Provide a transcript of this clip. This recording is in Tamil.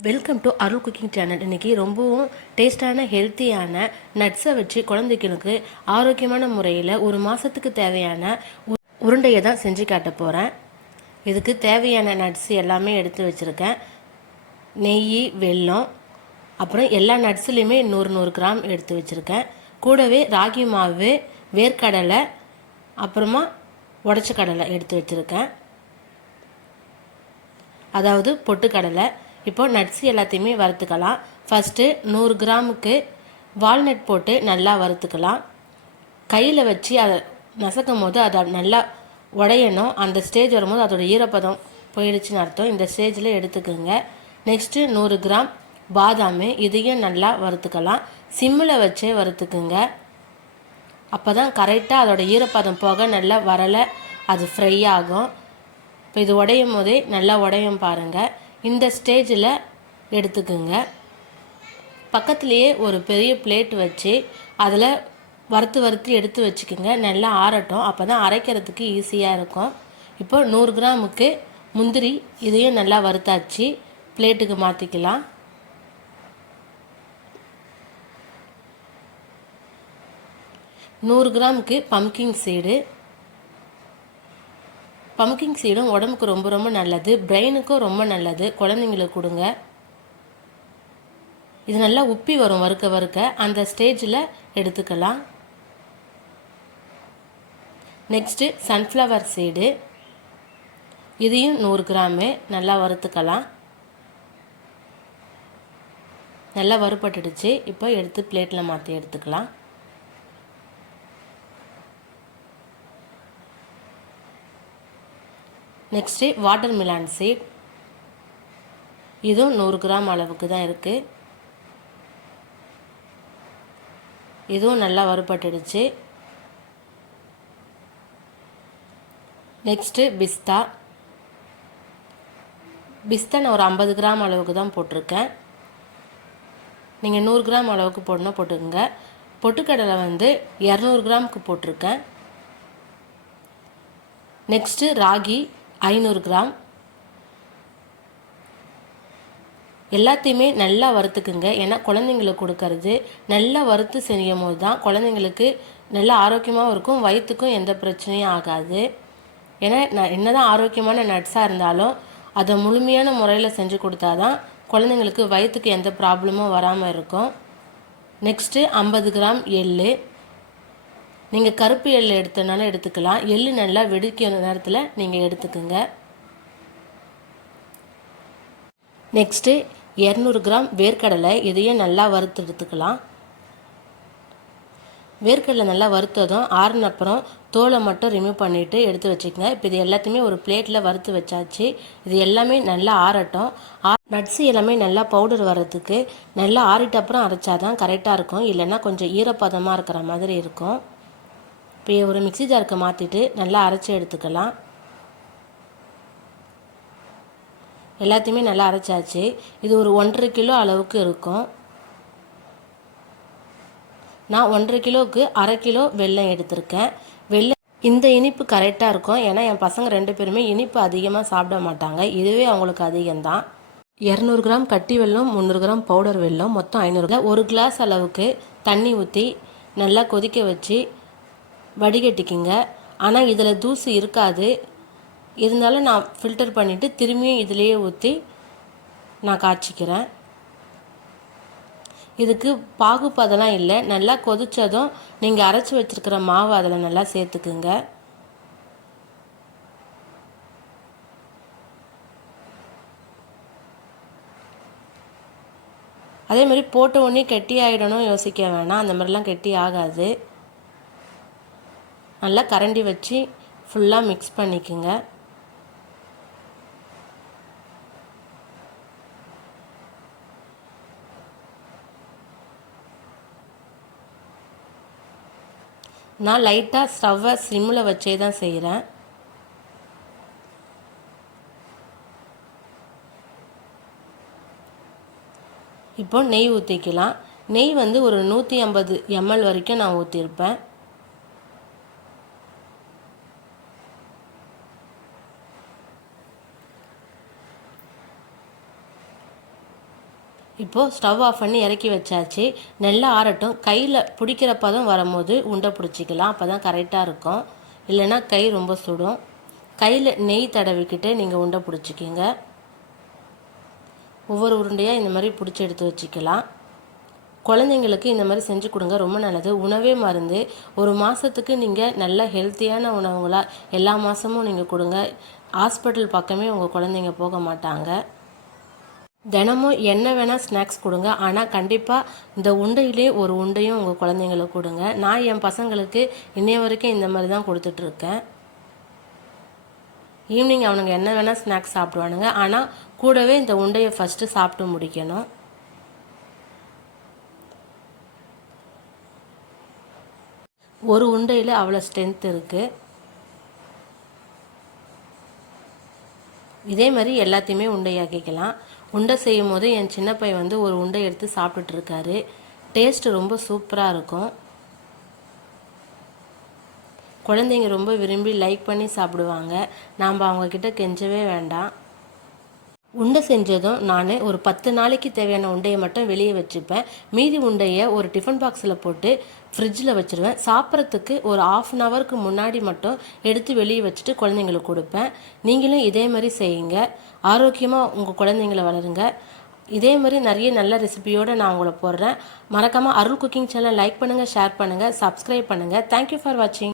Welcome to Arul cooking channel இன்றைக்கி ரொம்பவும் டேஸ்டான ஹெல்த்தியான நட்ஸை வச்சு குழந்தைகளுக்கு ஆரோக்கியமான முறையில் ஒரு மாதத்துக்கு தேவையான உ- உருண்டையை தான் செஞ்சு காட்ட போகிறேன் இதுக்கு தேவையான நட்ஸ் எல்லாமே எடுத்து வச்சுருக்கேன். நெய் வெல்லம் அப்புறம் எல்லா நட்ஸ்லேயுமே நூறு நூறு கிராம் எடுத்து வச்சுருக்கேன். கூடவே ராகி மாவு வேர்க்கடலை அப்புறமா உடச்ச கடலை எடுத்து வச்சுருக்கேன். அதாவது பொட்டுக்கடலை. இப்போது நட்ஸ் எல்லாத்தையுமே வறுத்துக்கலாம். ஃபஸ்ட்டு நூறு கிராமுக்கு வால்நட் போட்டு நல்லா வறுத்துக்கலாம். கையில் வச்சு அதை நசக்கும் போது அதை நல்லா உடையணும். அந்த ஸ்டேஜ் வரும்போது அதோட ஈரப்பதம் போயிடுச்சுன்னு அர்த்தம். இந்த ஸ்டேஜில் எடுத்துக்கோங்க. நெக்ஸ்ட்டு நூறு கிராம் பாதாம் இதையும் நல்லா வறுத்துக்கலாம். சிம்மில் வச்சே வறுத்துக்குங்க. அப்போ தான் கரெக்டாக அதோட ஈரப்பதம் போக நல்லா வரலை அது ஃப்ரை ஆகும். இப்போ இது உடையும் போதே நல்லா உடையும் பாருங்கள் இந்த ஸ்டேஜில் எடுத்துக்குங்க. பக்கத்துலேயே ஒரு பெரிய பிளேட் வச்சு அதில் வறுத்து வறுத்து எடுத்து வச்சுக்கோங்க. நல்லா ஆறட்டும். அப்போ தான் அரைக்கிறதுக்கு ஈஸியாக இருக்கும். இப்போ நூறு கிராமுக்கு முந்திரி இதையும் நல்லா வறுத்தாச்சு. பிளேட்டுக்கு மாற்றிக்கலாம் நூறு கிராமுக்கு பம்கிங் சீடு பம்கிங் சீடும் உடம்புக்கு ரொம்ப ரொம்ப நல்லது. பிரெயினுக்கும் ரொம்ப நல்லது. குழந்தைங்களுக்கு கொடுங்க. இது நல்லா உப்பி வரும் வறுக்க வறுக்க. அந்த ஸ்டேஜில் எடுத்துக்கலாம். நெக்ஸ்ட்டு சன்ஃப்ளவர் சீடு இதையும் நூறு கிராமு. நல்லா வறுத்துக்கலாம். நல்லா வறுபட்டுடுச்சு. இப்போ எடுத்து பிளேட்டில் மாற்றி எடுத்துக்கலாம். நெக்ஸ்ட்டு வாட்டர் மிலான் சீட் இதுவும் நூறு கிராம் அளவுக்கு தான் இருக்குது இதுவும் நல்லா வறுபட்டுடுச்சு. நெக்ஸ்ட்டு பிஸ்தா. பிஸ்தா நான் ஒரு ஐம்பது கிராம் அளவுக்கு தான் போட்டிருக்கேன். நீங்கள் நூறு கிராம் அளவுக்கு போடணும் போட்டுக்கோங்க. பொட்டுக்கடலை வந்து இரநூறு கிராமுக்கு போட்டிருக்கேன். நெக்ஸ்ட்டு ராகி. ஐநூறு கிராம். எல்லாத்தையுமே நல்லா வறுத்துக்குங்க. ஏன்னா குழந்தைங்களுக்கு கொடுக்கறது நல்லா வறுத்து செய்யும் போது தான் குழந்தைங்களுக்கு நல்லா ஆரோக்கியமாகவும் இருக்கும். வயிற்றுக்கும் எந்த பிரச்சனையும் ஆகாது. ஏன்னா நான் என்னதான் ஆரோக்கியமான நட்ஸாக இருந்தாலும் அதை முழுமையான முறையில் செஞ்சு கொடுத்தா தான் குழந்தைங்களுக்கு வயிற்றுக்கு எந்த ப்ராப்ளமும் வராமல் இருக்கும். நெக்ஸ்ட்டு ஐம்பது கிராம் எள்ளு. நீங்கள் கருப்பு எள்ளு எடுத்தனாலும் எடுத்துக்கலாம். எள் நல்லா வெடிக்கிற நேரத்தில் நீங்கள் எடுத்துக்கோங்க. நெக்ஸ்ட்டு இரநூறு கிராம் வேர்க்கடலை இதையும் நல்லா வறுத்து எடுத்துக்கலாம். வேர்க்கடலை நல்லா வறுத்ததும் ஆறுன அப்புறம் தோலை மட்டும் ரிமூவ் பண்ணிவிட்டு எடுத்து வச்சுக்கோங்க. இப்போ இது எல்லாத்தையுமே ஒரு பிளேட்டில் வறுத்து வச்சாச்சு. இது எல்லாமே நல்லா ஆறட்டும். ஆ நட்ஸு எல்லாமே நல்லா பவுடர் வர்றதுக்கு நல்லா ஆறிட்ட அப்புறம் அரைச்சாதான் கரெக்டாக இருக்கும். இல்லைன்னா கொஞ்சம் ஈரப்பதமாக இருக்கிற மாதிரி இருக்கும். இப்போ ஒரு மிக்சி ஜாருக்கு மாற்றிட்டு நல்லா அரைச்சி எடுத்துக்கலாம். எல்லாத்தையுமே நல்லா அரைச்சாச்சு. இது ஒரு ஒன்றரை கிலோ அளவுக்கு இருக்கும். நான் ஒன்றரை கிலோவுக்கு அரை கிலோ வெல்லம் எடுத்திருக்கேன். வெள்ளம் இந்த இனிப்பு கரெக்டாக இருக்கும். ஏன்னா என் பசங்க ரெண்டு பேருமே இனிப்பு அதிகமாக சாப்பிட மாட்டாங்க. இதுவே அவங்களுக்கு அதிகம்தான். இரநூறு கிராம் கட்டி வெல்லம் முந்நூறு கிராம் பவுடர் வெல்லம் மொத்தம் ஐநூறு ஒரு கிளாஸ் அளவுக்கு தண்ணி ஊற்றி நல்லா கொதிக்க வச்சு வடிகட்டிக்கிங்க. ஆனால் இதில் தூசு இருக்காது. இருந்தாலும் நான் ஃபில்டர் பண்ணிவிட்டு திரும்பியும் இதிலேயே ஊற்றி நான் காய்ச்சிக்கிறேன். இதுக்கு பாகுப்பதெல்லாம் இல்லை. நல்லா கொதித்ததும் நீங்கள் அரைச்சி வச்சிருக்கிற மாவு அதில் நல்லா சேர்த்துக்குங்க. அதே மாதிரி போட்ட உடனே கெட்டி ஆகிடணும் யோசிக்க வேணாம். அந்த மாதிரிலாம் கெட்டி ஆகாது. நல்லா கரண்டி வச்சு ஃபுல்லாக மிக்ஸ் பண்ணிக்கோங்க. நான் லைட்டாக ஸ்டவ்வை சிம்மில் வச்சே தான் செய்கிறேன் இப்போ நெய் ஊற்றிக்கலாம் நெய் வந்து ஒரு நூற்றி ஐம்பது எம்எல் வரைக்கும் நான் ஊற்றிருப்பேன் இப்போது ஸ்டவ் ஆஃப் பண்ணி இறக்கி வச்சாச்சு. நல்லா ஆறட்டும். கையில் பிடிக்கிற பதம் வரும்போது உண்டை பிடிச்சிக்கலாம். அப்போ தான் கரெக்டாக இருக்கும். இல்லைன்னா கை ரொம்ப சுடும். கையில் நெய் தடவிக்கிட்டு நீங்கள் உண்டை பிடிச்சிக்கிங்க. ஒவ்வொரு உருண்டையாக இந்த மாதிரி பிடிச்சி எடுத்து வச்சுக்கலாம். குழந்தைங்களுக்கு இந்த மாதிரி செஞ்சு கொடுங்க. ரொம்ப நல்லது. உணவே மருந்து. ஒரு மாதத்துக்கு நீங்கள் நல்ல ஹெல்த்தியான உணவுகளாக எல்லா மாதமும் நீங்கள் கொடுங்க. ஹாஸ்பிட்டல் பக்கமே உங்கள் குழந்தைங்க போக மாட்டாங்க. தினமும் என்ன வேணால் ஸ்நாக்ஸ் கொடுங்க. ஆனால் கண்டிப்பாக இந்த உண்டையிலே ஒரு உண்டையும் உங்கள் குழந்தைங்களுக்கு கொடுங்க. நான் என் பசங்களுக்கு இன்னைய வரைக்கும் இந்த மாதிரி தான் கொடுத்துட்ருக்கேன் ஈவினிங் அவனுங்க என்ன வேணால் ஸ்நாக்ஸ் சாப்பிடுவானுங்க. ஆனால் கூடவே இந்த உண்டையை ஃபஸ்ட்டு சாப்பிட்டு முடிக்கணும். ஒரு உண்டையில் அவ்வளோ ஸ்ட்ரென்த் இருக்குது இதே மாதிரி எல்லாத்தையுமே உண்டையாக்கிக்கலாம். உண்டை செய்யும் போது என் சின்ன பையன் வந்து ஒரு உண்டை எடுத்து சாப்பிட்டுட்டுருக்காரு டேஸ்ட்டு டேஸ்ட் ரொம்ப சூப்பராக இருக்கும். குழந்தைங்க ரொம்ப விரும்பி லைக் பண்ணி சாப்பிடுவாங்க. நாம் அவங்கக்கிட்ட கெஞ்சவே வேண்டாம். உண்டை செஞ்சதும் நான் ஒரு பத்து நாளைக்கு தேவையான உண்டையை மட்டும் வெளியே வச்சுப்பேன். மீதி உண்டையை ஒரு டிஃபன் பாக்ஸில் போட்டு ஃப்ரிட்ஜில் வச்சுருவேன். சாப்பிட்றதுக்கு ஒரு ஆஃப் அன் ஹவருக்கு முன்னாடி மட்டும் எடுத்து வெளியே வச்சுட்டு குழந்தைங்களுக்கு கொடுப்பேன். நீங்களும் இதே மாதிரி செய்யுங்க. ஆரோக்கியமாக உங்கள் குழந்தைங்கள வளருங்க. இதே மாதிரி நிறைய நல்ல ரெசிபியோடு நான் உங்களை போடுறேன். மறக்காமல் அருள் குக்கிங் சேனல் லைக் பண்ணுங்கள் ஷேர் பண்ணுங்கள் சப்ஸ்கிரைப் பண்ணுங்கள் தேங்க்யூ ஃபார் வாட்சிங்